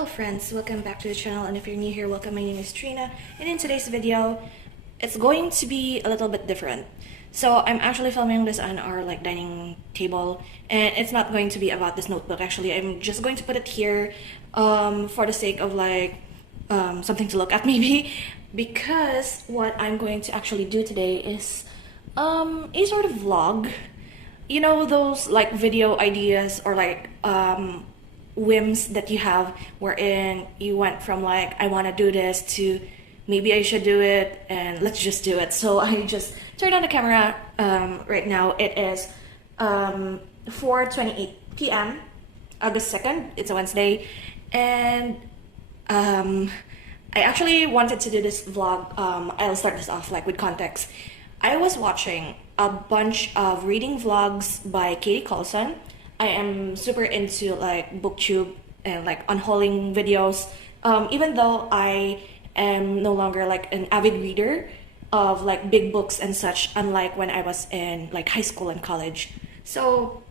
Hello friends, welcome back to the channel, and if you're new here, welcome. My name is Trina, and in today's video it's going to be a little bit different. So I'm actually filming this on our dining table, and it's not going to be about this notebook. Actually, I'm just going to put it here for the sake of something to look at maybe, because what I'm going to actually do today is a sort of vlog. You know those video ideas or whims that you have wherein you went from I want to do this to maybe I should do it and let's just do it. So I just turned on the camera right now. It is 4:28 p.m. August 2nd. It's a Wednesday, and I actually wanted to do this vlog. I'll start this off with context. I was watching a bunch of reading vlogs by Katie Colson. I am super into booktube and unhauling videos, even though I am no longer an avid reader of big books and such, unlike when I was in high school and college. So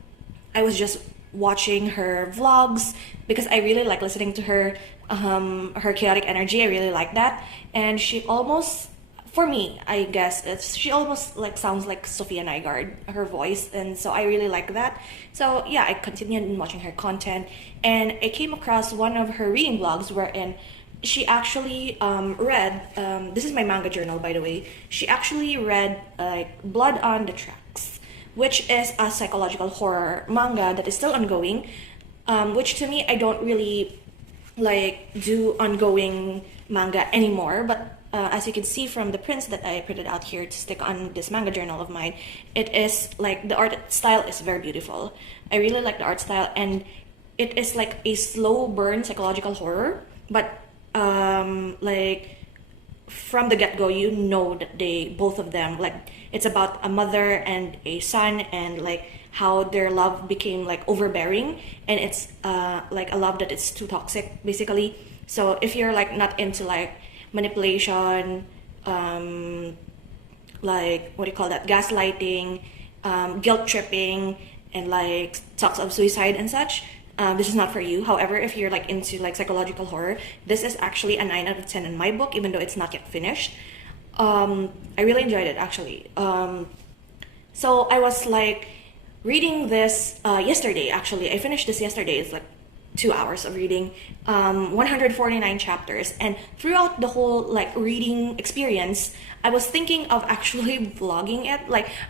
I was just watching her vlogs because I really like listening to her chaotic energy. I really like that, and she almost, for me, I guess she almost sounds like Sophia Nygaard, her voice, and so I really like that. So yeah, I continued watching her content, and I came across one of her reading vlogs wherein she actually read, this is my manga journal by the way, she actually read Blood on the Tracks, which is a psychological horror manga that is still ongoing, which to me, I don't really do ongoing manga anymore, but as you can see from the prints that I printed out here to stick on this manga journal of mine, it is the art style is very beautiful. I really like the art style, and it is a slow burn psychological horror, but from the get-go, you know that both of them, it's about a mother and a son, and how their love became overbearing, and it's a love that is too toxic basically. So if you're not into manipulation, what do you call that, gaslighting, guilt tripping, and talks of suicide and such, this is not for you. However, if you're into psychological horror, this is actually a 9 out of 10 in my book, even though it's not yet finished. I really enjoyed it actually. So I was reading this yesterday. Actually, I finished this yesterday. It's 2 hours of reading, 149 chapters, and throughout the whole reading experience, I was thinking of actually vlogging it.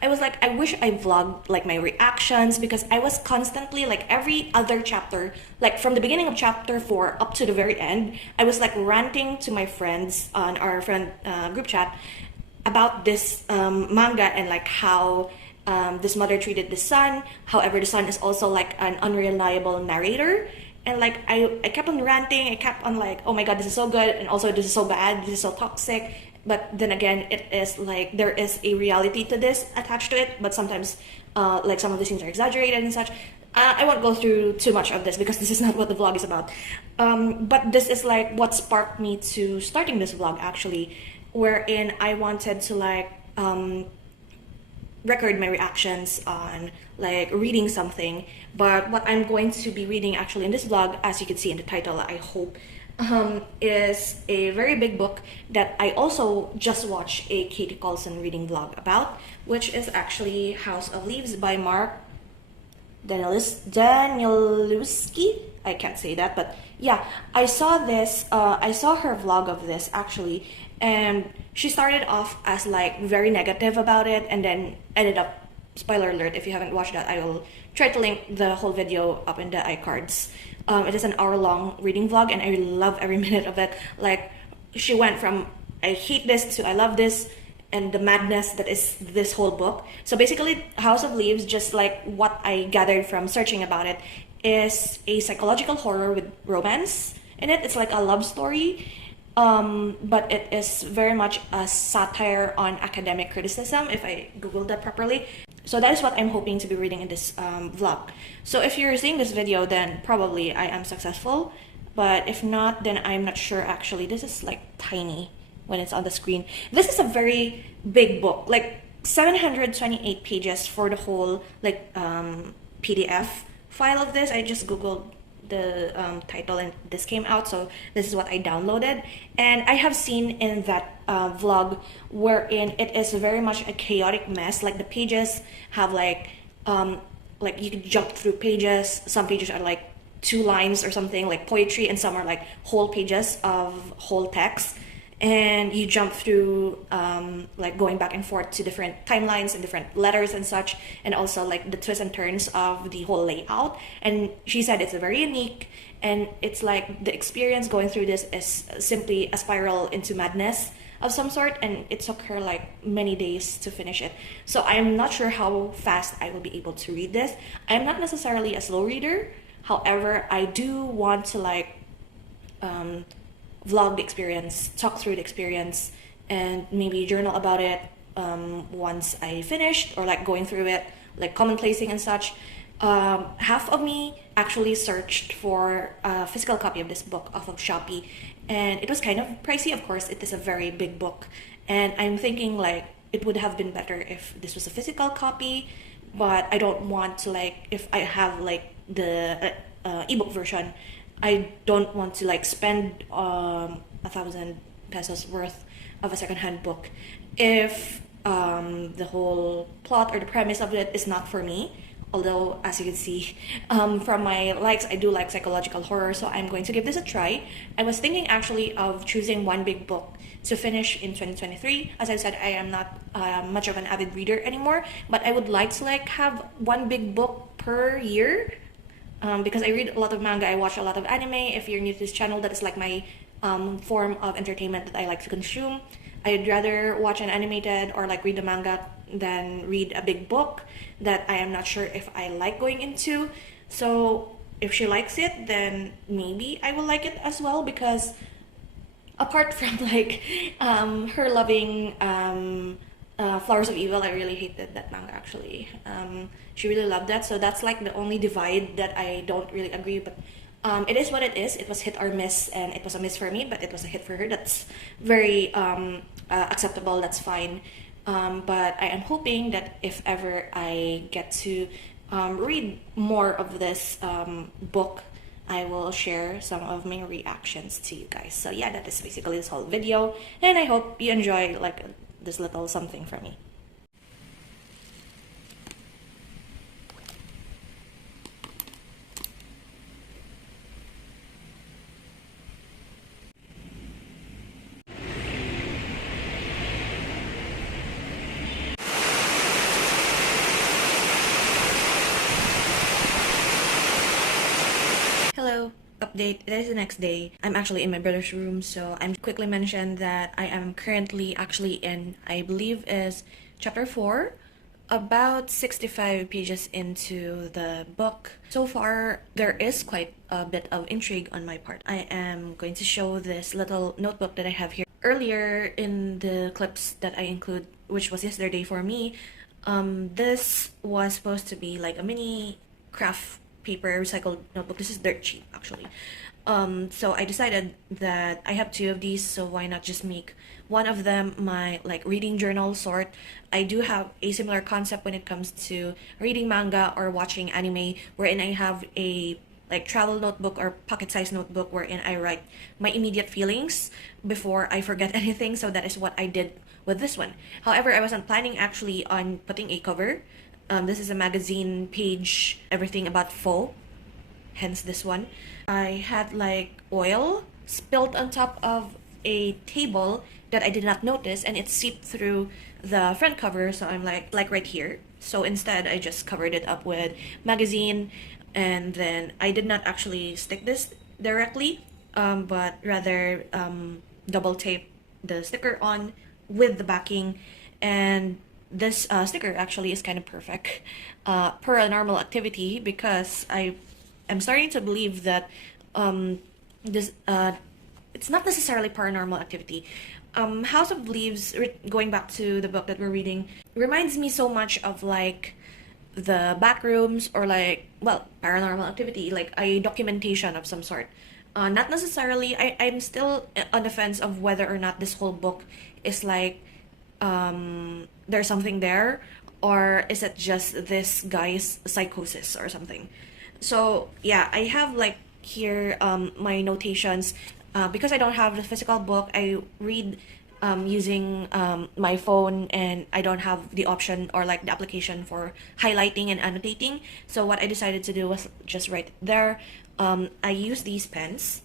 I was I wish I vlogged my reactions, because I was constantly every other chapter, from the beginning of chapter 4 up to the very end, I was ranting to my friends on our friend group chat about this manga, and how this mother treated the son. However, the son is also an unreliable narrator. And I kept on ranting, I kept on oh my god, this is so good, and also this is so bad, this is so toxic. But then again, it is there is a reality to this attached to it, but sometimes some of the scenes are exaggerated and such. I won't go through too much of this because this is not what the vlog is about. But this is what sparked me to starting this vlog actually, wherein I wanted to record my reactions on reading something. But what I'm going to be reading actually in this vlog, as you can see in the title, I hope, is a very big book that I also just watched a Katie Colson reading vlog about, which is actually House of Leaves by Mark Danielewski. I can't say that, but yeah, I saw this, I saw her vlog of this actually, and she started off as very negative about it, and then ended up, spoiler alert, if you haven't watched that, I will try to link the whole video up in the iCards. It is an hour-long reading vlog, and I love every minute of it. She went from I hate this to I love this, and the madness that is this whole book. So basically, House of Leaves, just what I gathered from searching about it, is a psychological horror with romance in it. It's a love story, but it is very much a satire on academic criticism, if I googled that properly. So that is what I'm hoping to be reading in this vlog. So if you're seeing this video, then probably I am successful, but if not, then I'm not sure actually. This is tiny when it's on the screen. This is a very big book, 728 pages for the whole PDF file of this. I just googled the title and this came out, so this is what I downloaded. And I have seen in that vlog wherein it is very much a chaotic mess. Like the pages have like you could jump through pages. Some pages are like 2 lines or something, like poetry, and some are like whole pages of whole text, and you jump through like going back and forth to different timelines and different letters and such, and also like the twists and turns of the whole layout. And she said it's very unique, and it's like the experience going through this is simply a spiral into madness of some sort, and it took her like many days to finish it. So I'm not sure how fast I will be able to read this. I'm not necessarily a slow reader. However, I do want to like vlog the experience, talk through the experience, and maybe journal about it once I finished, or like going through it, like commonplacing and such. Half of me actually searched for a physical copy of this book off of Shopee, and it was kind of pricey. Of course, it is a very big book, and I'm thinking like it would have been better if this was a physical copy, but I don't want to like, if I have like the ebook version, I don't want to like spend 1,000 pesos worth of a secondhand book if the whole plot or the premise of it is not for me. Although, as you can see from my likes, I do like psychological horror, so I'm going to give this a try. I was thinking actually of choosing one big book to finish in 2023. As I said, I am not much of an avid reader anymore, but I would like to like have one big book per year, because I read a lot of manga, I watch a lot of anime. If you're new to this channel, that is like my form of entertainment that I like to consume. I'd rather watch an animated or like read a manga than read a big book that I am not sure if I like going into. So if she likes it, then maybe I will like it as well, because apart from like her loving Flowers of Evil, I really hated that manga actually. She really loved that, so that's like the only divide that I don't really agree. But it is what it is. It was hit or miss, and it was a miss for me, but it was a hit for her. That's very acceptable. That's fine. But I am hoping that if ever I get to read more of this book, I will share some of my reactions to you guys. So yeah, that is basically this whole video, and I hope you enjoy like this little something from me. Hello, update. It is the next day. I'm actually in my brother's room, so I'm quickly mention that I am currently actually in, I believe is chapter 4, about 65 pages into the book. So far, there is quite a bit of intrigue on my part. I am going to show this little notebook that I have here. Earlier in the clips that I include, which was yesterday for me, this was supposed to be like a mini craft paper recycled notebook. This is dirt cheap actually. So I decided that I have 2 of these, so why not just make one of them my like reading journal sort. I do have a similar concept when it comes to reading manga or watching anime, wherein I have a like travel notebook or pocket-sized notebook wherein I write my immediate feelings before I forget anything. So that is what I did with this one. However, I wasn't planning actually on putting a cover. This is a magazine page, everything about Vllo, hence this one. I had like oil spilled on top of a table that I did not notice, and it seeped through the front cover, so I'm like right here. So instead, I just covered it up with magazine, and then I did not actually stick this directly, but rather double tape the sticker on with the backing. And this sticker actually is kind of perfect paranormal activity, because I am starting to believe that this it's not necessarily paranormal activity. House of Leaves, going back to the book that we're reading, reminds me so much of like the back rooms, or like, well, paranormal activity, like a documentation of some sort. Not necessarily, I'm still on the fence of whether or not this whole book is like there's something there, or is it just this guy's psychosis or something. So yeah, I have like here my notations. Because I don't have the physical book, I read using my phone, and I don't have the option or like the application for highlighting and annotating. So what I decided to do was just write it there. I use these pens.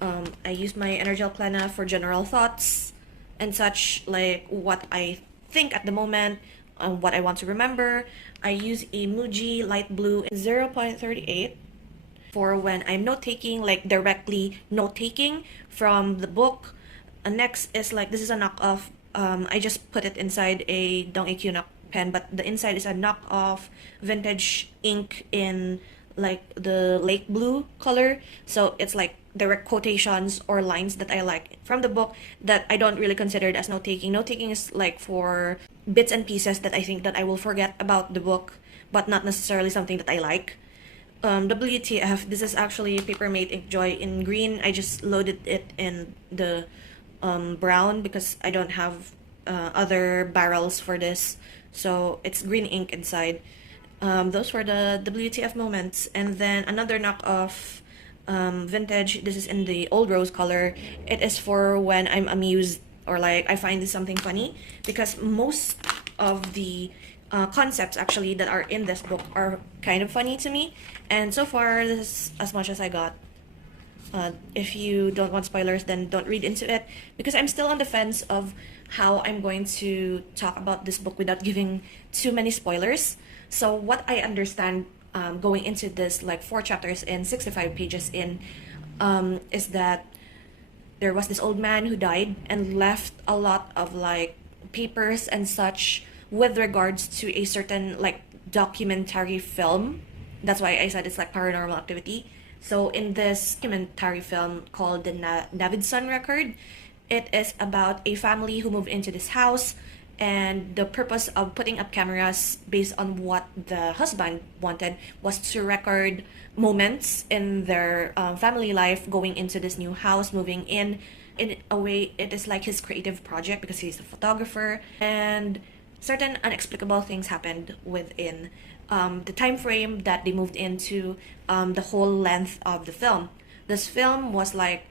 I use my Energel planner for general thoughts and such, like what I think at the moment, what I want to remember. I use a Muji light blue 0.38 for when I'm note-taking, like directly note-taking from the book. Next is like, this is a knockoff. I just put it inside a Dong AQ pen, but the inside is a knockoff vintage ink in like the lake blue color. So it's like direct quotations or lines that I like from the book that I don't really consider it as note-taking. Note-taking is like for bits and pieces that I think that I will forget about the book, but not necessarily something that I like. WTF, this is actually Papermate Inkjoy in green. I just loaded it in the brown because I don't have other barrels for this, so it's green ink inside. Those were the WTF moments. And then another knockoff vintage, this is in the old rose color. It is for when I'm amused or like I find this something funny, because most of the concepts actually that are in this book are kind of funny to me, and so far this is as much as I got. If you don't want spoilers, then don't read into it, because I'm still on the fence of how I'm going to talk about this book without giving too many spoilers. So what I understand going into this, like 4 chapters in 65 pages in, is that there was this old man who died and left a lot of like papers and such with regards to a certain like documentary film. That's why I said it's like Paranormal Activity. So in this documentary film called the Navidson Record, it is about a family who moved into this house, and the purpose of putting up cameras based on what the husband wanted was to record moments in their family life going into this new house, moving in. In a way, it is like his creative project because he's a photographer, and certain inexplicable things happened within the time frame that they moved into, the whole length of the film. This film was like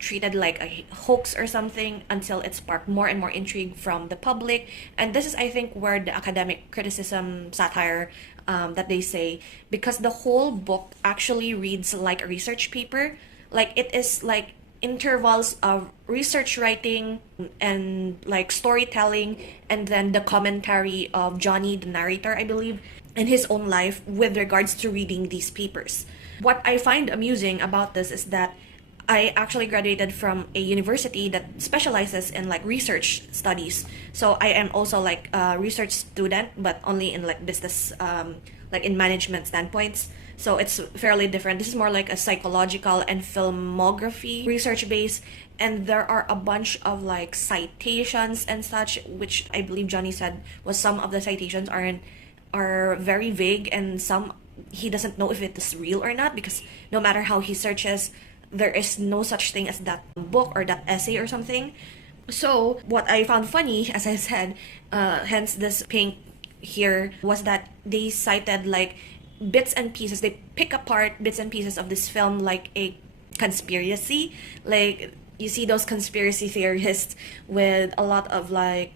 treated like a hoax or something until it sparked more and more intrigue from the public. And this is, I think, where the academic criticism, satire that they say, because the whole book actually reads like a research paper. Like it is like intervals of research writing and like storytelling, and then the commentary of Johnny, the narrator, I believe, in his own life with regards to reading these papers. What I find amusing about this is that I actually graduated from a university that specializes in like research studies. So I am also like a research student, but only in like business, like in management standpoints. So it's fairly different. This is more like a psychological and filmography research base. And there are a bunch of like citations and such, which I believe Johnny said was some of the citations are very vague, and some he doesn't know if it is real or not, because no matter how he searches, there is no such thing as that book or that essay or something. So what I found funny, as I said, hence this pink here, was that they cited like bits and pieces. They pick apart bits and pieces of this film like a conspiracy. Like you see those conspiracy theorists with a lot of like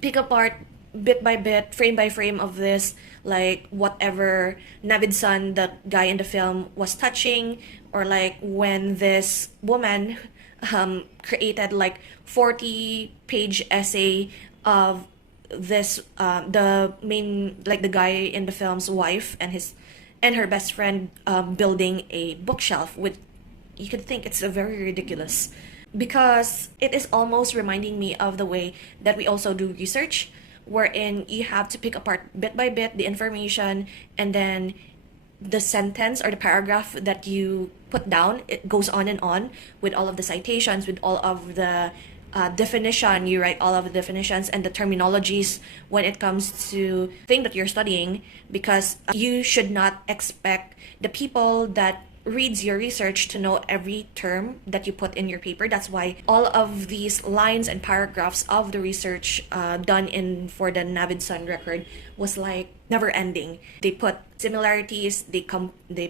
pick apart bit by bit, frame by frame of this, like whatever Navidson, the guy in the film, was touching, or like when this woman created like 40-page essay of this the main, like the guy in the film's wife and her best friend building a bookshelf, with, you could think it's a very ridiculous, because it is almost reminding me of the way that we also do research, wherein you have to pick apart bit by bit the information, and then the sentence or the paragraph that you put down, it goes on and on with all of the citations, with all of the definition. You write all of the definitions and the terminologies when it comes to thing that you're studying, because you should not expect the people that reads your research to know every term that you put in your paper. That's why all of these lines and paragraphs of the research done in for the Navidson record was like never ending. They put similarities, they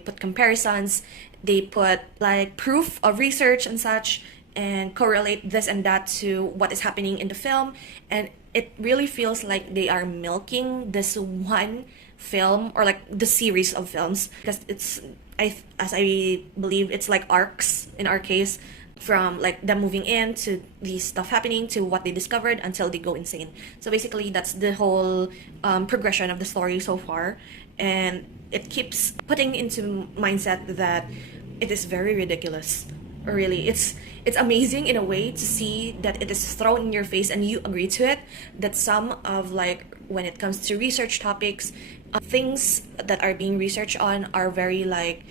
put comparisons, they put like proof of research and such, and correlate this and that to what is happening in the film. And it really feels like they are milking this one film, or like the series of films, because it's, as I believe, it's like arcs in our case, from like them moving in to the stuff happening to what they discovered until they go insane. So basically that's the whole progression of the story so far, and it keeps putting into mindset that it is very ridiculous. Really, it's amazing in a way to see that it is thrown in your face and you agree to it, that some of, like, when it comes to research topics, things that are being researched on are very like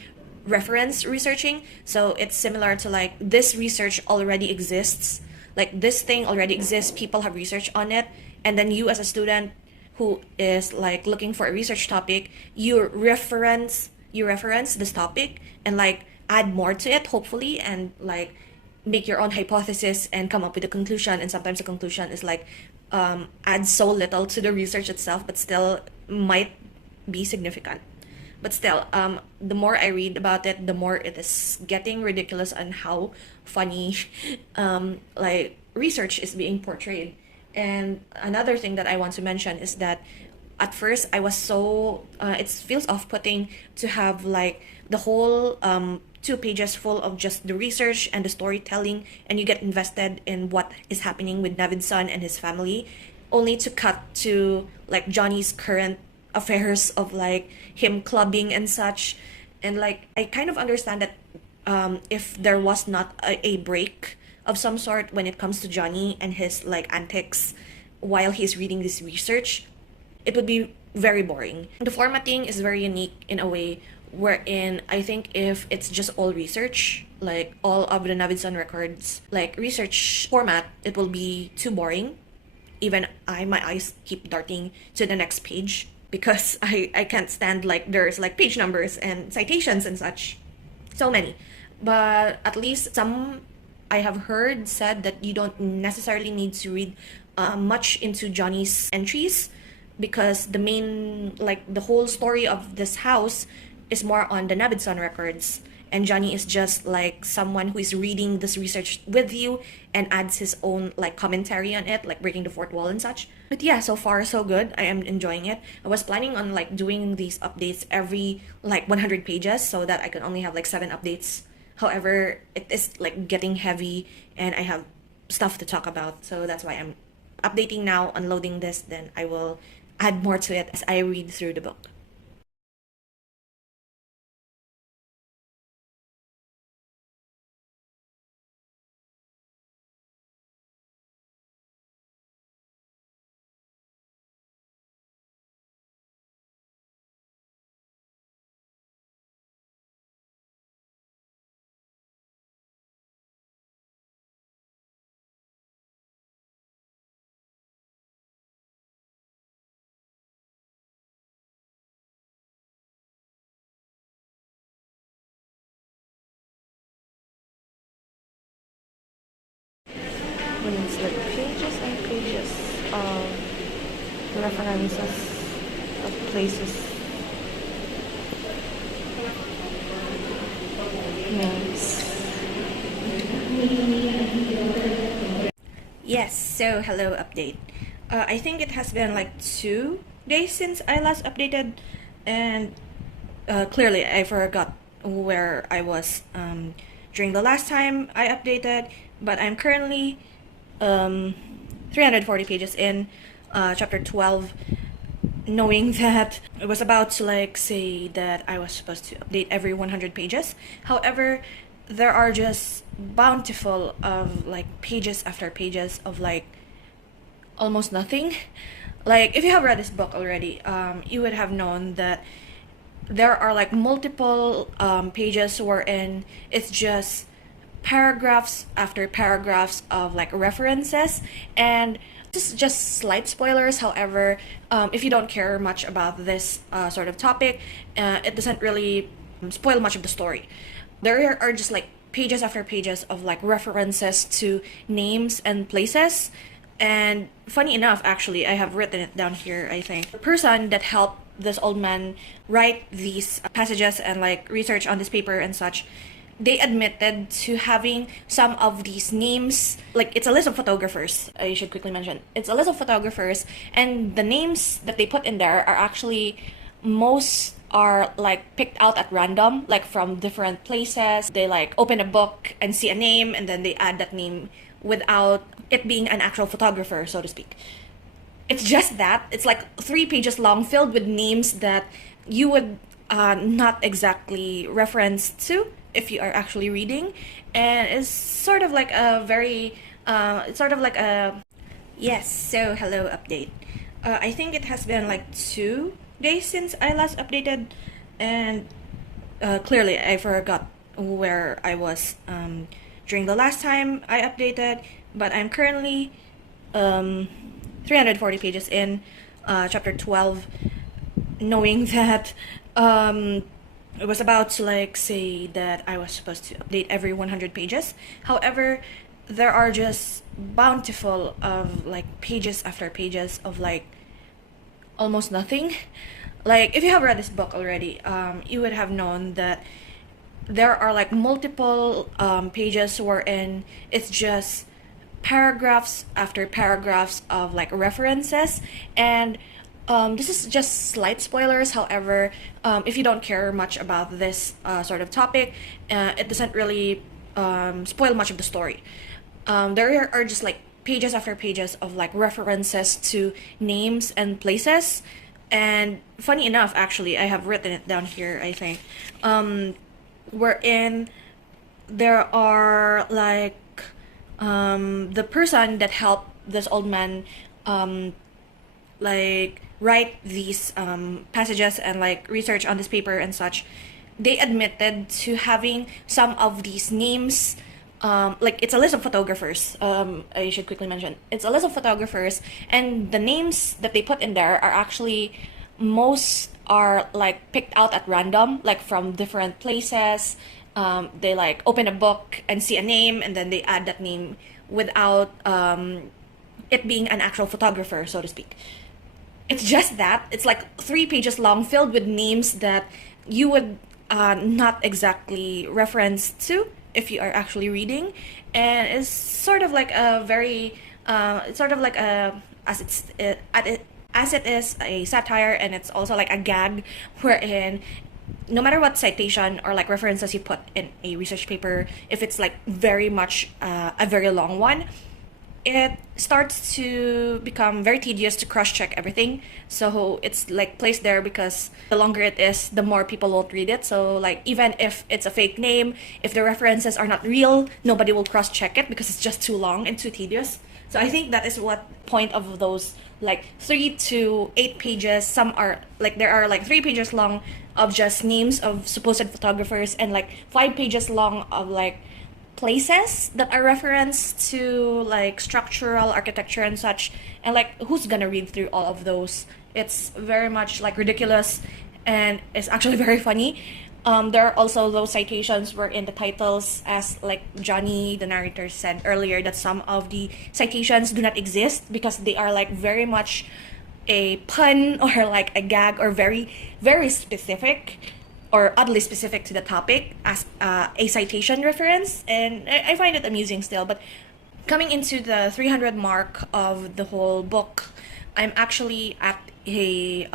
reference researching. So it's similar to like, this research already exists, like this thing already exists, people have research on it, and then you as a student who is like looking for a research topic, you reference this topic and like add more to it, hopefully, and like make your own hypothesis and come up with a conclusion. And sometimes the conclusion is like adds so little to the research itself, but still might be significant. But still, the more I read about it, the more it is getting ridiculous on how funny like research is being portrayed. And another thing that I want to mention is that at first I was so it feels off-putting to have like the whole 2 pages full of just the research and the storytelling, and you get invested in what is happening with Navid's son and his family, only to cut to like Johnny's current affairs of like him clubbing and such. And like, I kind of understand that if there was not a break of some sort when it comes to Johnny and his like antics while he's reading this research, it would be very boring. The formatting is very unique in a way wherein I think if it's just all research, like all of the Navidson records, like research format, it will be too boring. Even my eyes keep darting to the next page, because I can't stand like there's like page numbers and citations and such, so many. But at least some I have heard said that you don't necessarily need to read much into Johnny's entries, because the main, like the whole story of this house is more on the Navidson records, and Johnny is just like someone who is reading this research with you and adds his own like commentary on it, like breaking the fourth wall and such. But yeah, so far so good. I am enjoying it. I was planning on like doing these updates every like 100 pages so that I could only have like 7 updates. However, it is like getting heavy and I have stuff to talk about, so that's why I'm updating now, unloading this, then I will add more to it as I read through the book. When it's like pages and pages of references of places, names. Yes, so hello update. I think it has been like 2 days since I last updated, and clearly I forgot where I was during the last time I updated, but I'm currently 340 pages in chapter 12, knowing that I was about to like say that I was supposed to update every 100 pages. However, there are just bountiful of like pages after pages of like almost nothing. Like, if you have read this book already, you would have known that there are like multiple pages wherein it's just paragraphs after paragraphs of like references, and this is just slight spoilers. However, if you don't care much about this sort of topic, it doesn't really spoil much of the story. There are just like pages after pages of like references to names and places. And funny enough, actually, I have written it down here, I think. The person that helped this old man write these passages and like research on this paper and such, they admitted to having some of these names. Like, it's a list of photographers, I should quickly mention. It's a list of photographers, and the names that they put in there are actually, most are like picked out at random, like from different places. They like open a book and see a name, and then they add that name without it being an actual photographer, so to speak. It's just that. It's like 3 pages long, filled with names that you would not exactly reference to if you are actually reading. And it's sort of like a very, it's sort of like a, yes, so hello update. I think it has been like 2 days since I last updated, and clearly I forgot where I was during the last time I updated, but I'm currently 340 pages in, chapter 12, knowing that I was about to like say that I was supposed to update every 100 pages. However, there are just bountiful of like pages after pages of like almost nothing. Like, if you have read this book already, you would have known that there are like multiple pages wherein it's just paragraphs after paragraphs of like references. And this is just slight spoilers. However, if you don't care much about this sort of topic, it doesn't really spoil much of the story. There are just like pages after pages of like references to names and places. And funny enough, actually, I have written it down here, I think, wherein there are like the person that helped this old man like write these passages and like research on this paper and such, they admitted to having some of these names. Like, it's a list of photographers. I should quickly mention, it's a list of photographers, and the names that they put in there are actually, most are like picked out at random, like from different places. They like open a book and see a name, and then they add that name without it being an actual photographer, so to speak. It's just that. It's like 3 pages long, filled with names that you would not exactly reference to if you are actually reading. And it's sort of like a very, it's sort of like a, as it is a satire, and it's also like a gag, wherein no matter what citation or like references you put in a research paper, if it's like very much a very long one, it starts to become very tedious to cross-check everything. So it's like placed there because the longer it is, the more people won't read it. So like, even if it's a fake name, if the references are not real, nobody will cross-check it because it's just too long and too tedious. So I think that is what point of those like 3 to 8 pages. Some are like, there are like 3 pages long of just names of supposed photographers, and like 5 pages long of like places that are referenced to like structural architecture and such. And like, who's gonna read through all of those? It's very much like ridiculous, and it's actually very funny. There are also those citations where in the titles, as like Johnny the narrator said earlier, that some of the citations do not exist because they are like very much a pun or like a gag, or very very specific or oddly specific to the topic as a citation reference. And I find it amusing still. But coming into the 300 mark of the whole book, I'm actually at a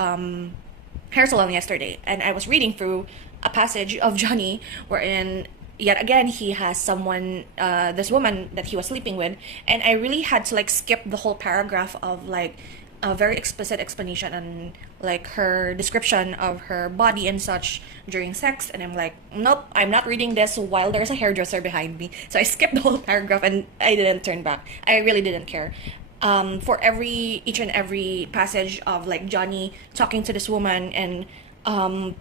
hair salon yesterday, and I was reading through a passage of Johnny wherein yet again he has someone, this woman that he was sleeping with, and I really had to like skip the whole paragraph of like a very explicit explanation and like her description of her body and such during sex. And I'm like, nope, I'm not reading this while there's a hairdresser behind me. So I skipped the whole paragraph and I didn't turn back. I really didn't care. For each and every passage of like Johnny talking to this woman and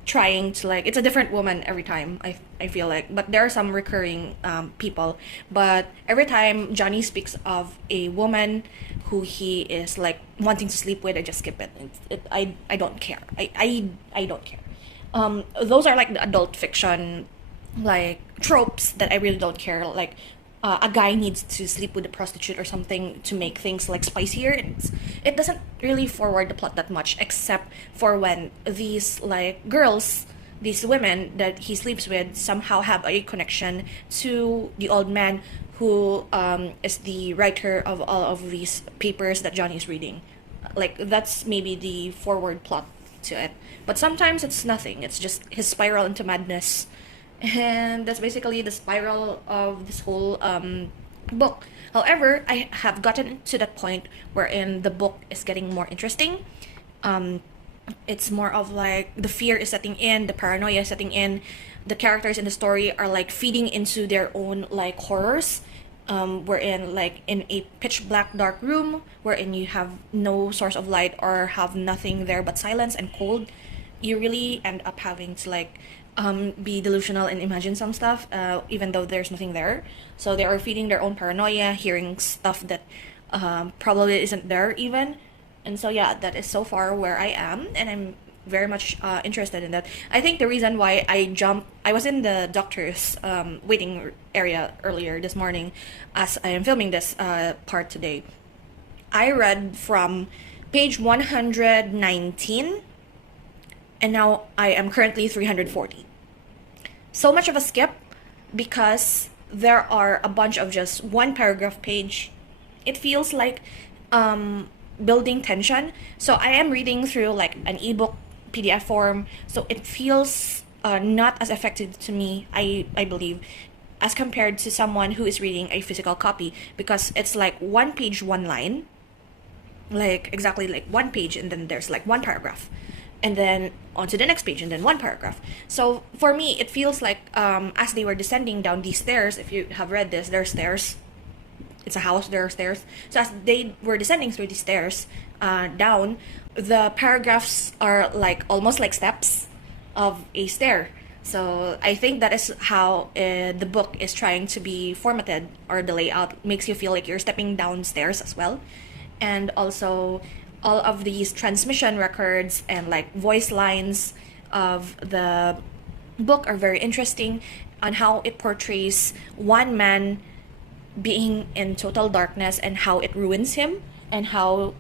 trying to like, it's a different woman every time, I feel like, but there are some recurring people. But every time Johnny speaks of a woman who he is like wanting to sleep with, I just skip it. I don't care. I don't care. Those are like the adult fiction like tropes that I really don't care. Like, a guy needs to sleep with a prostitute or something to make things like spicier. It doesn't really forward the plot that much, except for when these like girls, these women that he sleeps with, somehow have a connection to the old man who is the writer of all of these papers that Johnny is reading. Like, that's maybe the forward plot to it. But sometimes it's nothing. It's just his spiral into madness. And that's basically the spiral of this whole book. However, I have gotten to that point wherein the book is getting more interesting. It's more of like the fear is setting in, the paranoia is setting in. The characters in the story are like feeding into their own like horrors. We're in like in a pitch black dark room wherein you have no source of light or have nothing there but silence and cold. You really end up having to like be delusional and imagine some stuff, even though there's nothing there. So they are feeding their own paranoia, hearing stuff that probably isn't there even. And so yeah, that is so far where I am, and I'm very much interested in that. I think the reason why I was in the doctor's waiting area earlier this morning as I am filming this part today. I read from page 119, and now I am currently 340. So much of a skip because there are a bunch of just one paragraph page. It feels like building tension. So I am reading through like an ebook PDF form, so it feels not as effective to me, I believe, as compared to someone who is reading a physical copy, because it's like one page, one line, like exactly like one page, and then there's like one paragraph, and then on to the next page, and then one paragraph. So for me, it feels like as they were descending down these stairs, if you have read this, there's stairs. It's a house, there are stairs. So as they were descending through these stairs down, the paragraphs are like almost like steps of a stair. So I think that is how the book is trying to be formatted, or the layout makes you feel like you're stepping downstairs as well. And also all of these transmission records and like voice lines of the book are very interesting on how it portrays one man being in total darkness and how it ruins him, and how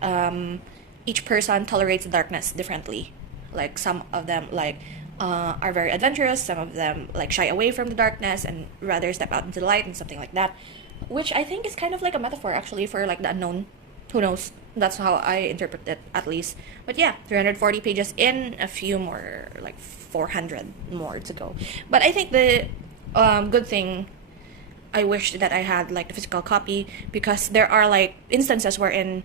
each person tolerates darkness differently. Like some of them like are very adventurous, some of them like shy away from the darkness and rather step out into the light and something like that, which I think is kind of like a metaphor actually for like the unknown. Who knows? That's how I interpret it, at least. But yeah, 340 pages in, a few more, like 400 more to go. But I think the good thing, I wish that I had like the physical copy, because there are like instances wherein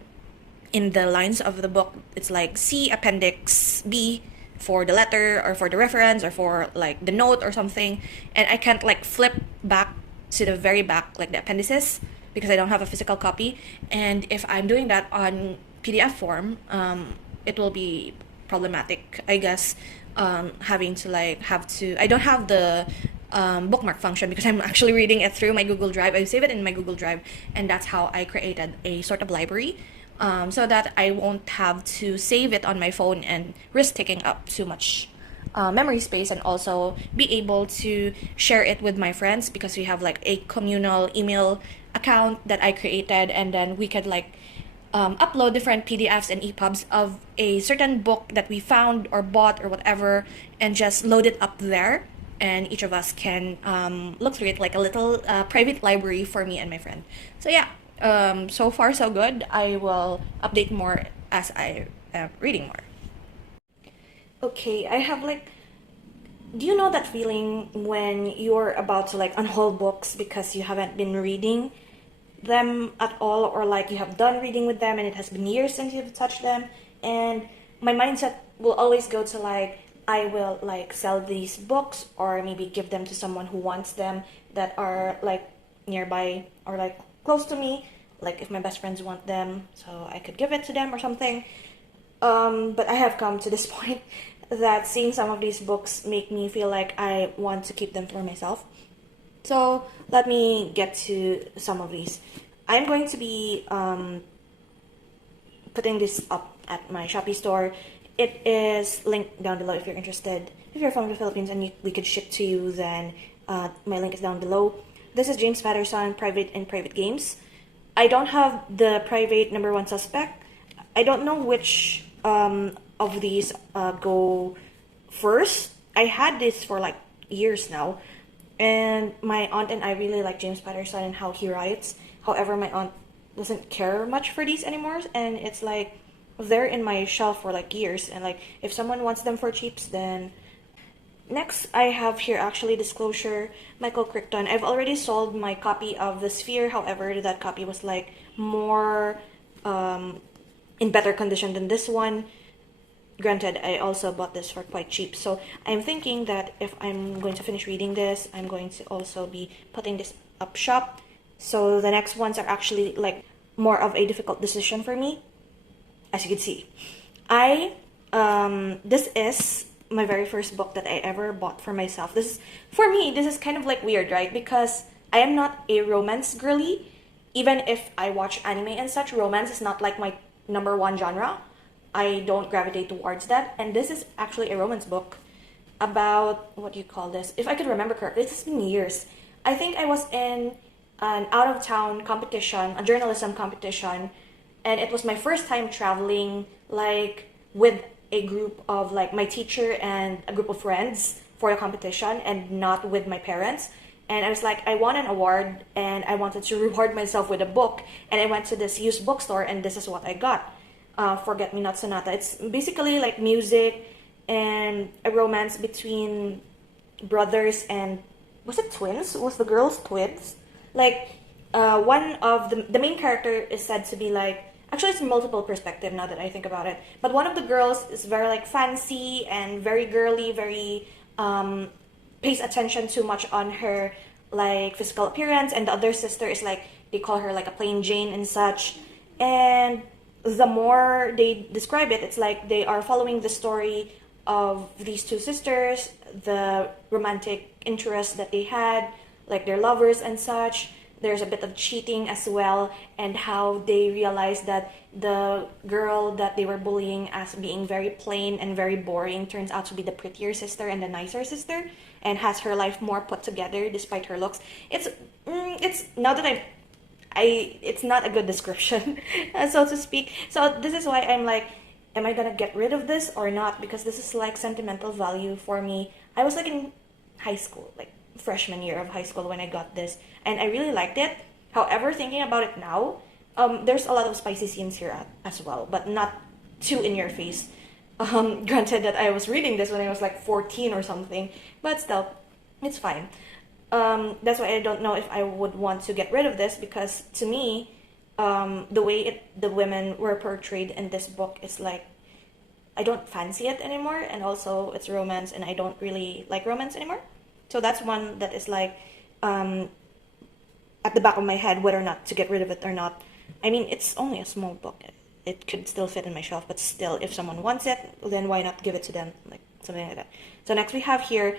in the lines of the book it's like C appendix B for the letter or for the reference or for like the note or something, and I can't like flip back to the very back like the appendices because I don't have a physical copy. And if I'm doing that on PDF form, it will be problematic, I guess, having to like I don't have the bookmark function because I'm actually reading it through my Google Drive. I save it in my Google Drive, and that's how I created a sort of library, so that I won't have to save it on my phone and risk taking up too much memory space, and also be able to share it with my friends, because we have like a communal email account that I created, and then we could like upload different PDFs and EPUBs of a certain book that we found or bought or whatever, and just load it up there, and each of us can look through it like a little private library for me and my friend. So yeah, so far so good. I will update more as I am reading more. Okay, I have like, do you know that feeling when you're about to like unhaul books because you haven't been reading them at all, or like you have done reading with them and it has been years since you've touched them, and my mindset will always go to like, I will like sell these books or maybe give them to someone who wants them that are like nearby or like close to me, like if my best friends want them, so I could give it to them or something. But I have come to this point that seeing some of these books make me feel like I want to keep them for myself. So let me get to some of these. I'm going to be putting this up at my Shopee store. It is linked down below if you're interested. If you're from the Philippines and we could ship to you, then my link is down below. This is James Patterson, Private and Private Games. I don't have the private number one suspect. I don't know which of these go first. I had this for like years now, and my aunt and I really like James Patterson and how he writes. However, my aunt doesn't care much for these anymore, and it's like they're in my shelf for like years, and like if someone wants them for cheaps, then next I have here actually Disclosure, Michael Crichton. I've already sold my copy of The Sphere. However, that copy was like more in better condition than this one. Granted, I also bought this for quite cheap, so I'm thinking that if I'm going to finish reading this, I'm going to also be putting this up shop. So the next ones are actually like more of a difficult decision for me. As you can see, this is my very first book that I ever bought for myself. For me, this is kind of like weird, right? Because I am not a romance girly. Even if I watch anime and such, romance is not like my number one genre. I don't gravitate towards that. And this is actually a romance book about, what do you call this? If I could remember correctly, this has been years. I think I was in an out-of-town competition, a journalism competition, and it was my first time traveling like with a group of like my teacher and a group of friends for the competition, and not with my parents. And I was like, I won an award and I wanted to reward myself with a book, and I went to this used bookstore and this is what I got. Forget Me Not Sonata. It's basically like music and a romance between brothers and, was it twins? Was the girls twins? Like one of the main character is said to be like, actually it's multiple perspective now that I think about it, but one of the girls is very like fancy and very girly, very pays attention too much on her like physical appearance, and the other sister is like, they call her like a plain Jane and such. And the more they describe it, it's like they are following the story of these two sisters, the romantic interest that they had, like their lovers and such. There's a bit of cheating as well, and how they realized that the girl that they were bullying as being very plain and very boring turns out to be the prettier sister and the nicer sister, and has her life more put together despite her looks. It's now that it's not a good description, so to speak. So this is why I'm like, am I gonna get rid of this or not? Because this is like sentimental value for me. I was like in high school, like freshman year of high school when I got this, and I really liked it. However, thinking about it now, there's a lot of spicy scenes here as well, but not too in your face. Granted that I was reading this when I was like 14 or something, but still, it's fine. That's why I don't know if I would want to get rid of this, because to me, the way the women were portrayed in this book is like, I don't fancy it anymore, and also it's romance, and I don't really like romance anymore. So that's one that is like at the back of my head, whether or not to get rid of it or not. I mean, it's only a small book. It could still fit in my shelf, but still, if someone wants it, then why not give it to them? Like something like that. So next we have here,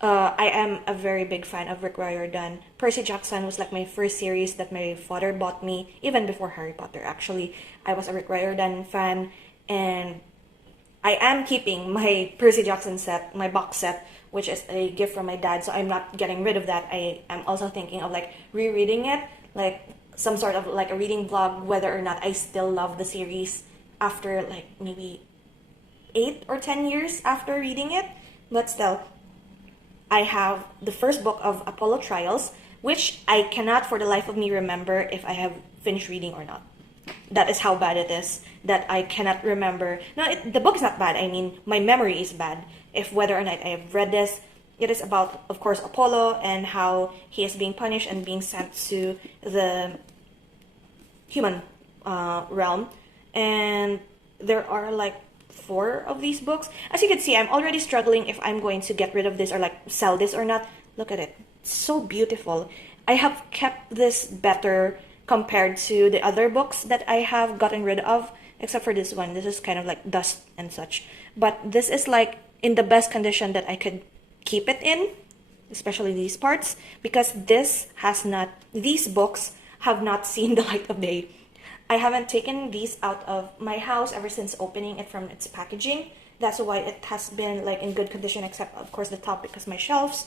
I am a very big fan of Rick Riordan. Percy Jackson was like my first series that my father bought me, even before Harry Potter actually. I was a Rick Riordan fan, and I am keeping my Percy Jackson set, my box set, which is a gift from my dad, so I'm not getting rid of that. I am also thinking of like rereading it, like some sort of like a reading vlog, whether or not I still love the series after like maybe 8 or 10 years after reading it. But still, I have the first book of Apollo Trials, which I cannot for the life of me remember if I have finished reading or not. That is how bad it is, that I cannot remember. No, the book is not bad. I mean, my memory is bad. If whether or not I have read this, it is about, of course, Apollo and how he is being punished and being sent to the human realm. And there are like 4 of these books. As you can see, I'm already struggling if I'm going to get rid of this or like sell this or not. Look at it. It's so beautiful. I have kept this better compared to the other books that I have gotten rid of, except for this one. This is kind of like dust and such. But this is like in the best condition that I could keep it in, especially these parts, because these books have not seen the light of day. I haven't taken these out of my house ever since opening it from its packaging. That's why it has been like in good condition, except of course the top, because my shelves.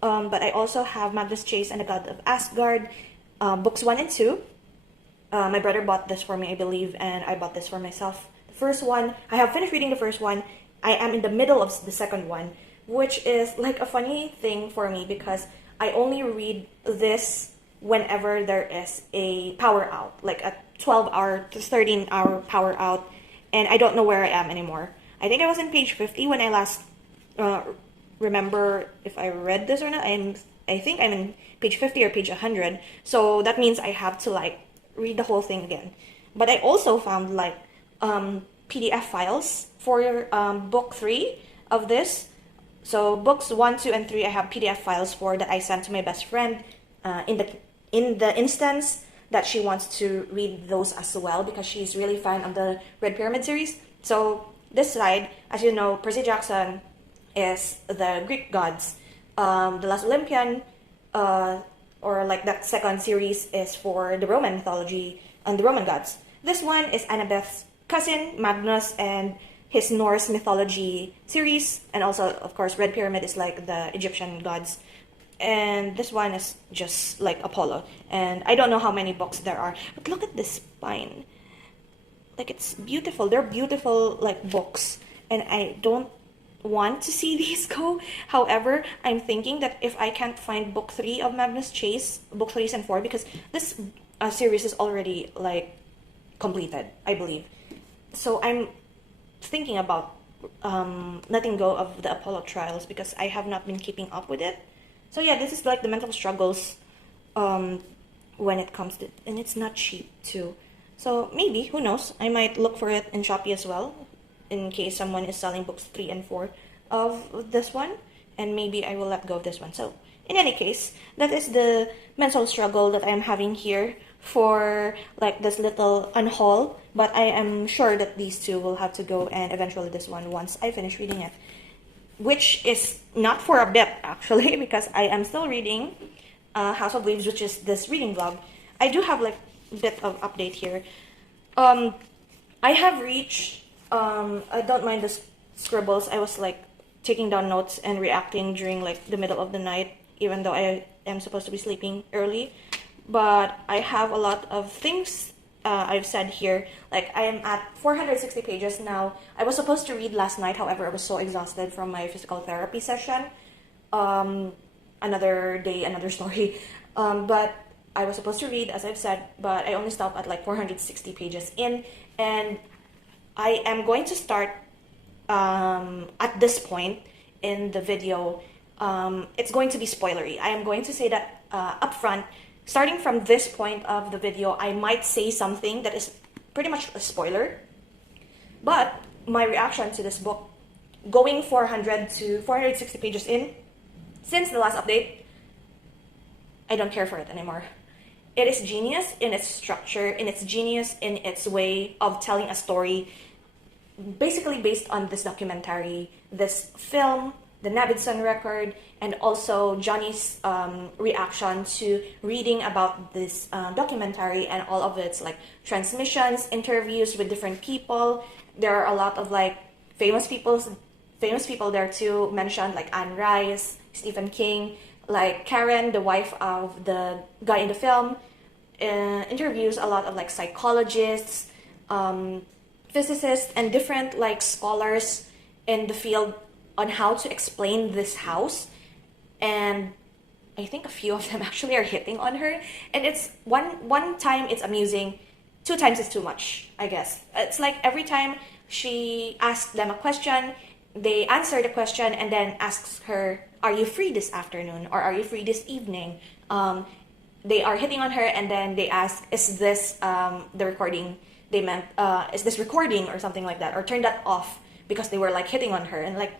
But I also have Magnus Chase and the God of Asgard, books 1 and 2. My brother bought this for me, I believe, and I bought this for myself. The first one, I have finished reading the first one. I am in the middle of the second one, which is like a funny thing for me because I only read this whenever there is a power out, like a 12-hour to 13-hour power out, and I don't know where I am anymore. I think I was in page 50 when I last remember if I read this or not. I think I'm in page 50 or page 100, so that means I have to like read the whole thing again. But I also found like PDF files for book 3 of this. So books 1, 2, and 3 I have PDF files for that I sent to my best friend in the instance that she wants to read those as well because she's really fan of the Red Pyramid series. So this side, as you know, Percy Jackson is the Greek gods. The Last Olympian, or like that second series, is for the Roman mythology and the Roman gods. This one is Annabeth's cousin, Magnus, and his Norse mythology series. And also, of course, Red Pyramid is like the Egyptian gods. And this one is just like Apollo. And I don't know how many books there are. But look at this spine. Like, it's beautiful. They're beautiful, like, books. And I don't want to see these go. However, I'm thinking that if I can't find book 3 of Magnus Chase, book 3 and 4, because this series is already, like, completed, I believe. So I'm thinking about letting go of the Apollo trials because I have not been keeping up with it. So yeah, this is like the mental struggles when it comes to, and it's not cheap too. So maybe, who knows, I might look for it in Shopee as well in case someone is selling books 3 and 4 of this one, and maybe I will let go of this one. So in any case, that is the mental struggle that I'm having here for like this little unhaul, but I am sure that these two will have to go, and eventually this one once I finish reading it, which is not for a bit actually because I am still reading House of Leaves, which is this reading vlog. I do have like a bit of update here. I have reached I don't mind the scribbles. I was like taking down notes and reacting during like the middle of the night, even though I am supposed to be sleeping early. But I have a lot of things I've said here. Like, I am at 460 pages now. I was supposed to read last night, however, I was so exhausted from my physical therapy session. Another day, another story. But I was supposed to read, as I've said, but I only stopped at like 460 pages in. And I am going to start at this point in the video. It's going to be spoilery. I am going to say that up front. Starting from this point of the video, I might say something that is pretty much a spoiler. But my reaction to this book, going 400 to 460 pages in, since the last update, I don't care for it anymore. It is genius in its structure, in its genius in its way of telling a story, basically based on this documentary, this film, the Navidson record, and also Johnny's reaction to reading about this documentary and all of its like transmissions, interviews with different people. There are a lot of like famous people there too mentioned, like Anne Rice, Stephen King, like Karen, the wife of the guy in the film. Interviews a lot of like psychologists, physicists, and different like scholars in the field on how to explain this house. And I think a few of them actually are hitting on her, and it's one time it's amusing, 2 times it's too much, I guess. It's like every time she asks them a question, they answer the question and then asks her, are you free this afternoon, or are you free this evening? They are hitting on her, and then they ask, is this the recording they meant, is this recording or something like that, or turn that off, because they were like hitting on her. And like,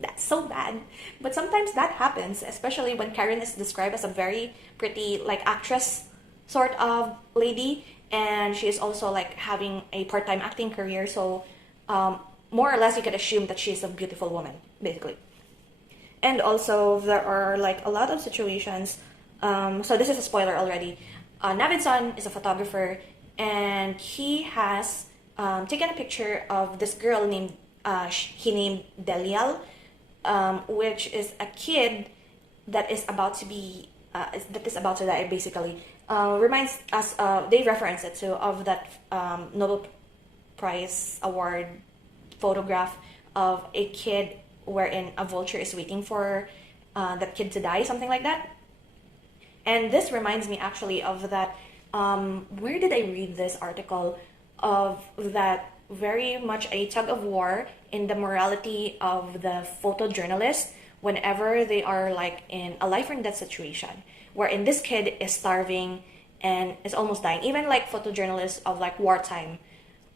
that's so bad. But sometimes that happens, especially when Karen is described as a very pretty like actress sort of lady, and she is also like having a part-time acting career, so more or less you could assume that she's a beautiful woman, basically. And also there are like a lot of situations, so this is a spoiler already. Navidson is a photographer, and he has taken a picture of this girl named he named Delial, which is a kid that is about to be that is about to die, basically, reminds us, they reference it to, of that Nobel Prize Award photograph of a kid wherein a vulture is waiting for that kid to die, something like that. And this reminds me actually of that, where did I read this article of that very much a tug of war in the morality of the photojournalist whenever they are like in a life and death situation, wherein this kid is starving and is almost dying. Even like photojournalists of like wartime,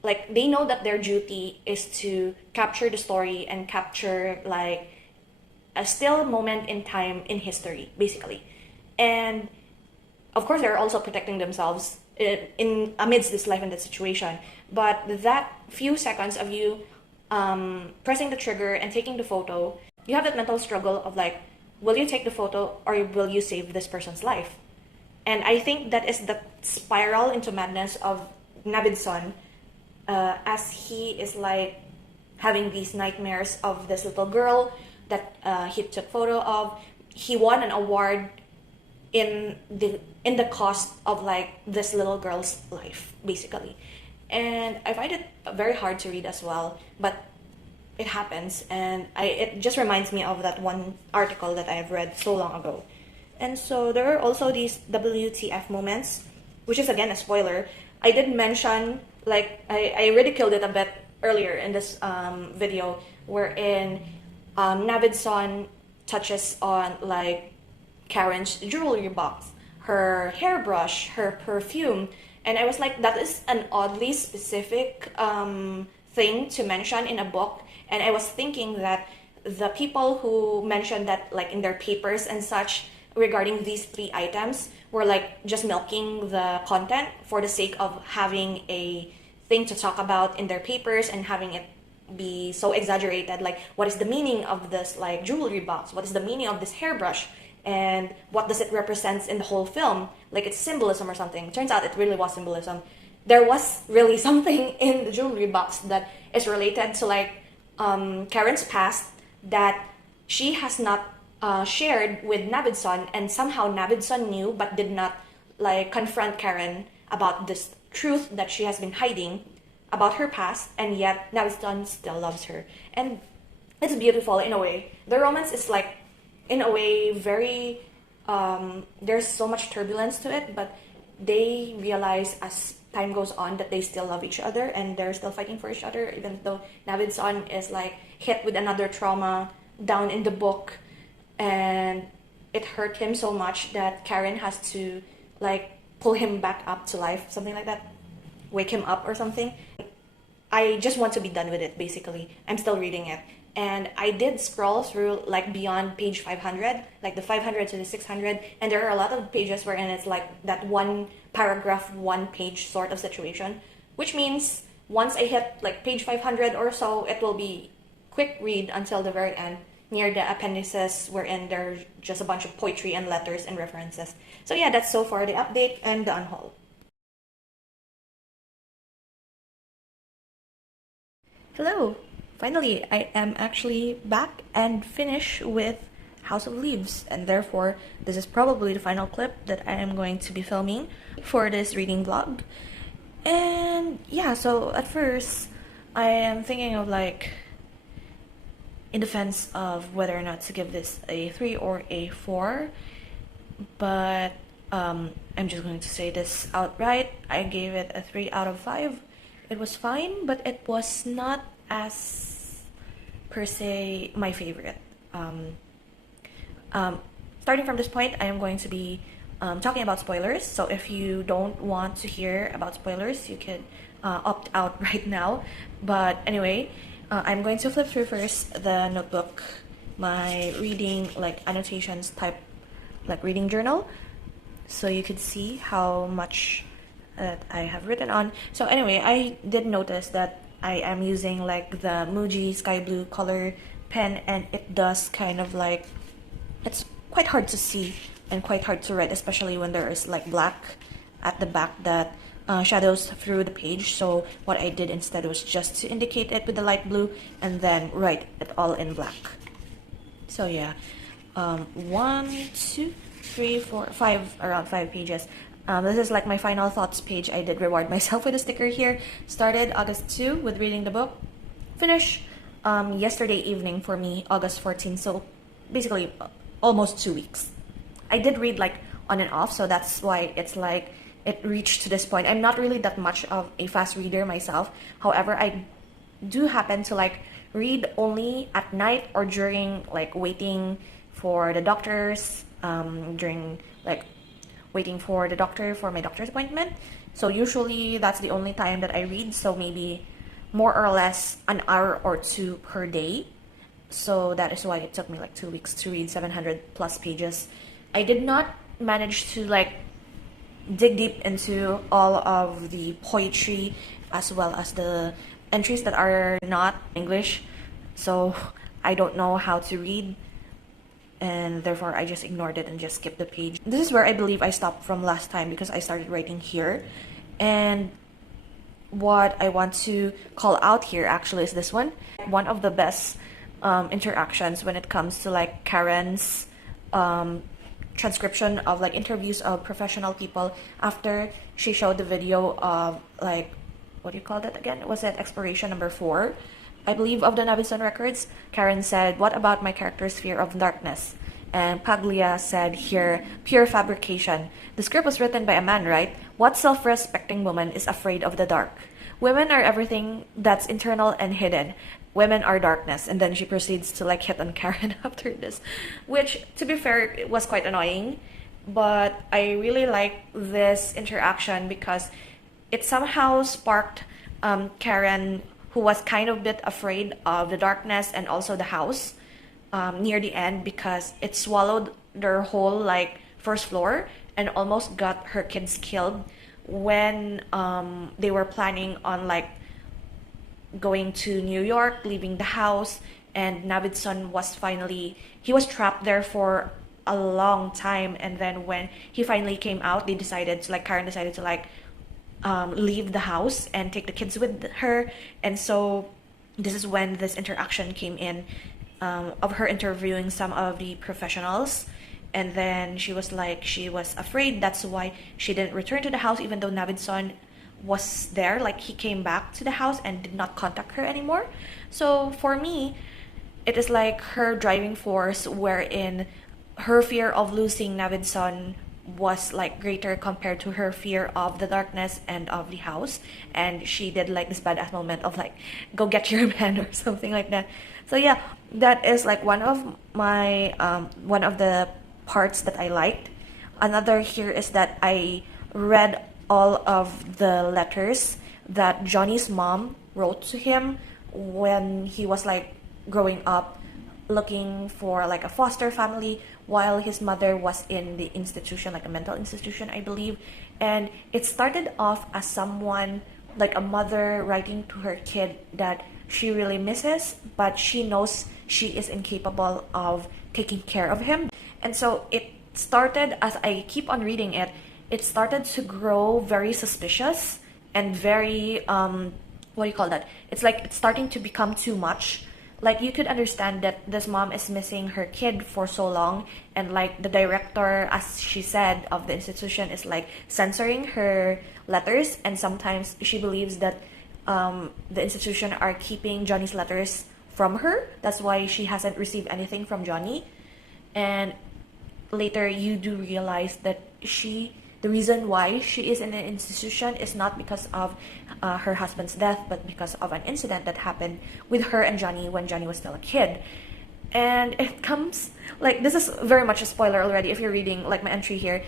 like they know that their duty is to capture the story and capture like a still moment in time in history, basically. And of course they're also protecting themselves in amidst this life and death situation. But that few seconds of you pressing the trigger and taking the photo, you have that mental struggle of like, will you take the photo or will you save this person's life? And I think that is the spiral into madness of Navid's son, as he is like having these nightmares of this little girl that he took photo of. He won an award in the cost of like this little girl's life, basically. And I find it very hard to read as well, but it happens, and it just reminds me of that one article that I have read so long ago. And so there are also these WTF moments, which is again a spoiler. I did mention, like, I ridiculed it a bit earlier in this video, wherein Navid's son touches on like Karen's jewelry box, her hairbrush, her perfume, and I was like, that is an oddly specific thing to mention in a book. And I was thinking that the people who mentioned that like in their papers and such regarding these three items were like just milking the content for the sake of having a thing to talk about in their papers and having it be so exaggerated. Like, what is the meaning of this like jewelry box? What is the meaning of this hairbrush? And what does it represent in the whole film? Like, it's symbolism or something. Turns out it really was symbolism. There was really something in the jewelry box that is related to like Karen's past that she has not shared with Navid's son, and somehow Navid's son knew but did not like confront Karen about this truth that she has been hiding about her past, and yet Navid's son still loves her. And it's beautiful in a way. The romance is like, in a way, very there's so much turbulence to it, but they realize as time goes on that they still love each other and they're still fighting for each other, even though Navid's son is like hit with another trauma down in the book, and it hurt him so much that Karen has to like pull him back up to life, something like that, wake him up or something. I just want to be done with it, basically. I'm still reading it, and I did scroll through like beyond page 500, like the 500 to the 600, and there are a lot of pages wherein it's like that one paragraph, one page sort of situation, which means once I hit like page 500 or so, it will be quick read until the very end, near the appendices wherein there's just a bunch of poetry and letters and references. So yeah, that's so far the update and the unhaul. Hello! Finally, I am actually back and finished with House of Leaves, and therefore this is probably the final clip that I am going to be filming for this reading vlog. And yeah, so at first I am thinking of like, in defense of whether or not to give this a 3 or a 4, but I'm just going to say this outright. I gave it a 3 out of 5. It was fine, but it was not as per se my favorite. Starting from this point, I am going to be talking about spoilers, so if you don't want to hear about spoilers, you can opt out right now. But anyway, I'm going to flip through first the notebook, my reading like annotations type like reading journal, so you could see how much that I have written on. So anyway, I did notice that I am using like the Muji sky blue color pen, and it does kind of like, it's quite hard to see and quite hard to read, especially when there is like black at the back that shadows through the page. So what I did instead was just to indicate it with the light blue and then write it all in black. So yeah, 1, 2, 3, 4, 5, around 5 pages. This is like my final thoughts page. I did reward myself with a sticker here. Started August 2 with reading the book. Finish yesterday evening for me, August 14. So basically almost 2 weeks. I did read like on and off, so that's why it's like it reached to this point. I'm not really that much of a fast reader myself. However, I do happen to like read only at night or during like waiting for the doctors, during like waiting for the doctor for my doctor's appointment. So usually that's the only time that I read, so maybe more or less an hour or two per day. So that is why it took me like 2 weeks to read 700 plus pages. I did not manage to like dig deep into all of the poetry as well as the entries that are not English. So I don't know how to read, and therefore I just ignored it and just skipped the page. This is where I believe I stopped from last time because I started writing here. And what I want to call out here actually is this one. One of the best interactions when it comes to like Karen's transcription of like interviews of professional people after she showed the video of like, what do you call that again? Was it exploration number 4? I believe, of the Navidson records. Karen said, "What about my character's fear of darkness?" And Paglia said here, "Pure fabrication. The script was written by a man, right? What self-respecting woman is afraid of the dark? Women are everything that's internal and hidden. Women are darkness." And then she proceeds to like hit on Karen after this, which, to be fair, it was quite annoying. But I really like this interaction because it somehow sparked Karen, who was kind of a bit afraid of the darkness and also the house near the end, because it swallowed their whole like first floor and almost got her kids killed when they were planning on like going to New York, leaving the house. And Navidson was finally, he was trapped there for a long time, and then when he finally came out, they decided to like, Karen decided to like leave the house and take the kids with her. And so this is when this interaction came in, of her interviewing some of the professionals. And then she was like, she was afraid, that's why she didn't return to the house, even though Navidson was there. Like, he came back to the house and did not contact her anymore. So for me, it is like her driving force, wherein her fear of losing Navidson was like greater compared to her fear of the darkness and of the house. And she did like this badass moment of like, go get your man or something like that. So yeah, that is like one of my one of the parts that I liked. Another here is that I read all of the letters that Johnny's mom wrote to him when he was like growing up, looking for like a foster family, while his mother was in the institution, like a mental institution, I believe. And it started off as someone, like a mother writing to her kid that she really misses, but she knows she is incapable of taking care of him. And so it started, as I keep on reading it, it started to grow very suspicious and very, what do you call that? It's like it's starting to become too much. Like, you could understand that this mom is missing her kid for so long, and like the director, as she said, of the institution is like censoring her letters, and sometimes she believes that the institution are keeping Johnny's letters from her. That's why she hasn't received anything from Johnny. And later you do realize that the reason why she is in an institution is not because of her husband's death, but because of an incident that happened with her and Johnny when Johnny was still a kid. And it comes, like, this is very much a spoiler already if you're reading like my entry here.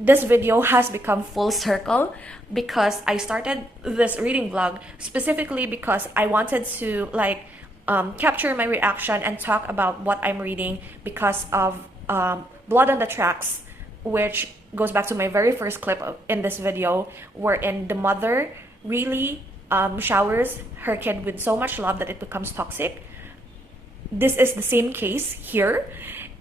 This video has become full circle because I started this reading vlog specifically because I wanted to like capture my reaction and talk about what I'm reading because of Blood on the Tracks, which goes back to my very first clip in this video, wherein the mother really showers her kid with so much love that it becomes toxic. This is the same case here,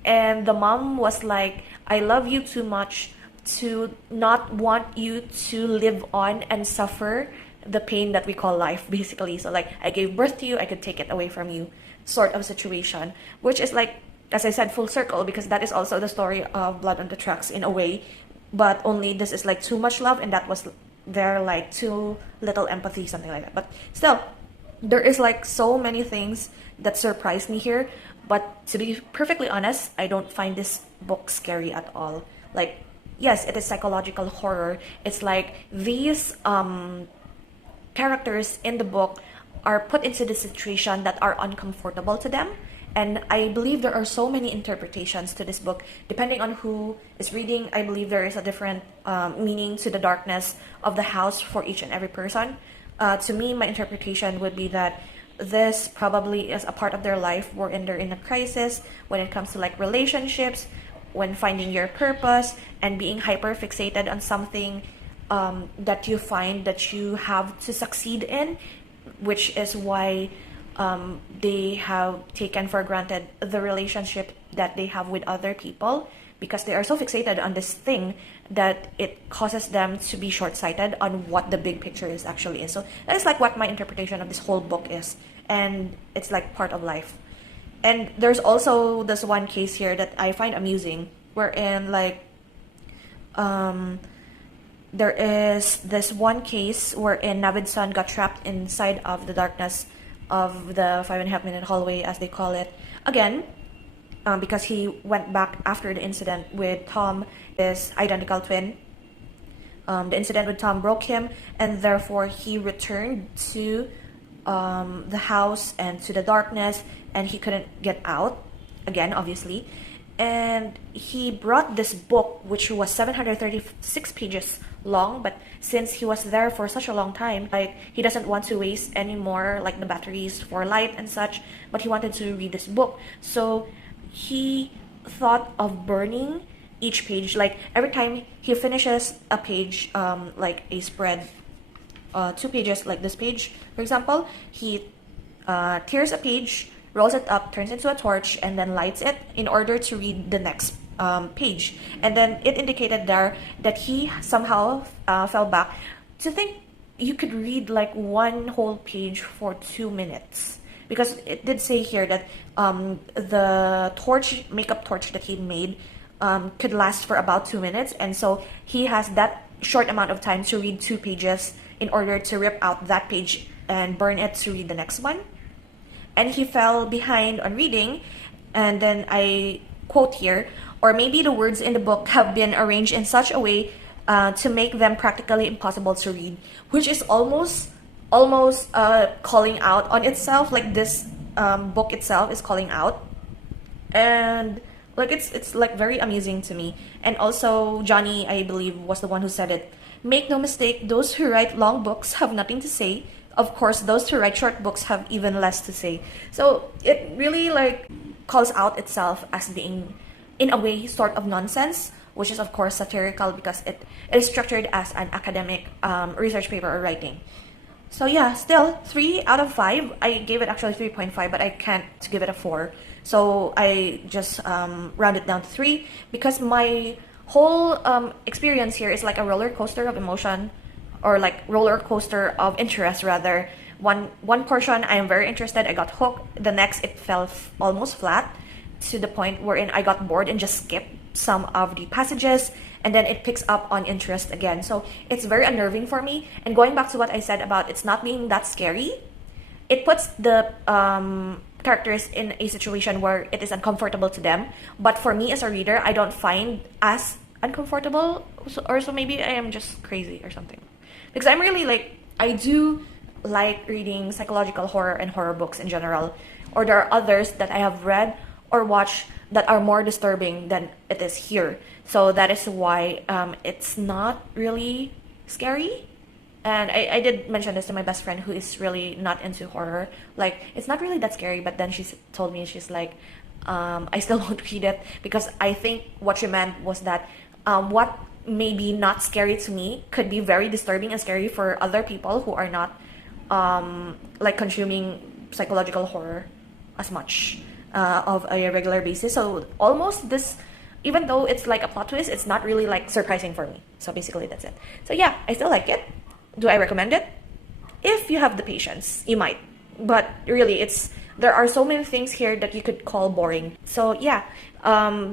and the mom was like, I love you too much to not want you to live on and suffer the pain that we call life, basically. So like, I gave birth to you, I could take it away from you, sort of situation, which is like as I said, full circle, because that is also the story of Blood on the Tracks in a way, but only this is like too much love, and that was there like too little empathy, something like that. But still, there is like so many things that surprised me here. But to be perfectly honest, I don't find this book scary at all. Like, yes, it is psychological horror. It's like these characters in the book are put into the situation that are uncomfortable to them. And I believe there are so many interpretations to this book. Depending on who is reading, I believe there is a different meaning to the darkness of the house for each and every person. To me, my interpretation would be that this probably is a part of their life wherein they're in a crisis when it comes to like relationships, when finding your purpose, and being hyper fixated on something that you find that you have to succeed in, which is why they have taken for granted the relationship that they have with other people, because they are so fixated on this thing that it causes them to be short-sighted on what the big picture is actually is. So that is like what my interpretation of this whole book is, and it's like part of life. And there's also this one case here that I find amusing, wherein like there is this one case wherein Navid's son got trapped inside of the darkness of the 5.5-minute hallway, as they call it, again, because he went back after the incident with Tom, his identical twin. The incident with Tom broke him, and therefore he returned to the house and to the darkness, and he couldn't get out again, obviously. And he brought this book, which was 736 pages long, but since he was there for such a long time, like, he doesn't want to waste any more like the batteries for light and such, but he wanted to read this book. So he thought of burning each page. Like, every time he finishes a page, like a spread, 2 pages, like this page for example, he tears a page, rolls it up, turns it into a torch, and then lights it in order to read the next page. And then it indicated there that he somehow fell back to think you could read like one whole page for 2 minutes, because it did say here that the makeup torch that he made could last for about 2 minutes, and so he has that short amount of time to read 2 pages in order to rip out that page and burn it to read the next one. And he fell behind on reading, and then I quote here, or maybe the words in the book have been arranged in such a way to make them practically impossible to read, which is almost calling out on itself. Like, this book itself is calling out, and like it's like very amusing to me. And also Johnny, I believe, was the one who said it. Make no mistake, those who write long books have nothing to say. Of course, those who write short books have even less to say. So it really like calls out itself as being, in a way, sort of nonsense, which is of course satirical because it is structured as an academic research paper or writing. So yeah, still 3 out of 5. I gave it actually 3.5, but I can't give it a 4. So I just round it down to 3, because my whole experience here is like a roller coaster of emotion, or like roller coaster of interest rather. One portion I am very interested, I got hooked. The next it fell almost flat, to the point wherein I got bored and just skipped some of the passages, and then it picks up on interest again. So it's very unnerving for me. And going back to what I said about it's not being that scary, it puts the characters in a situation where it is uncomfortable to them. But for me as a reader, I don't find as uncomfortable, or so maybe I am just crazy or something. Because I'm really like, I do like reading psychological horror and horror books in general. Or there are others that I have read or watched that are more disturbing than it is here. So that is why it's not really scary. And I did mention this to my best friend who is really not into horror. Like, it's not really that scary, but then she told me, she's like, I still won't read it, because I think what she meant was that what may be not scary to me could be very disturbing and scary for other people who are not like consuming psychological horror as much of a regular basis. So almost this, even though it's like a plot twist, it's not really like surprising for me. So basically that's it. So yeah, I still like it. Do I recommend it? If you have the patience, you might. But really, it's there are so many things here that you could call boring. So yeah,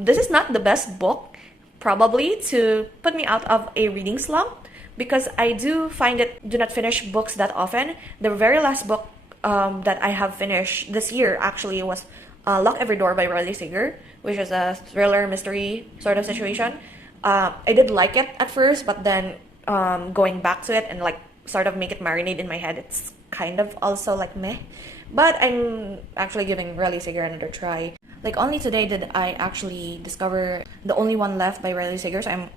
this is not the best book probably to put me out of a reading slump, because I do find it do not finish books that often. The very last book that I have finished this year actually was Lock Every Door by Riley Sager, which is a thriller mystery sort of situation. I did like it at first, but then going back to it and like sort of make it marinate in my head, it's kind of also like meh. But I'm actually giving Riley Sager another try. Like only today did I actually discover The Only One Left by Riley Sager, so I'm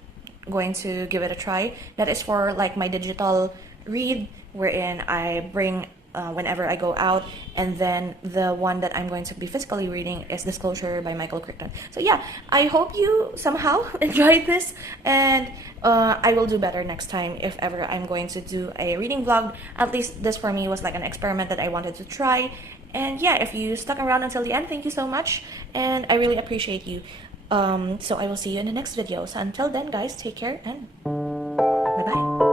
going to give it a try. That is for like my digital read, wherein I bring whenever I go out, and then the one that I'm going to be physically reading is Disclosure by Michael Crichton. So yeah, I hope you somehow enjoyed this, and I will do better next time if ever I'm going to do a reading vlog. At least this for me was like an experiment that I wanted to try. And yeah, if you stuck around until the end, thank you so much, and I really appreciate you. So I will see you in the next video. So until then, guys, take care and bye-bye.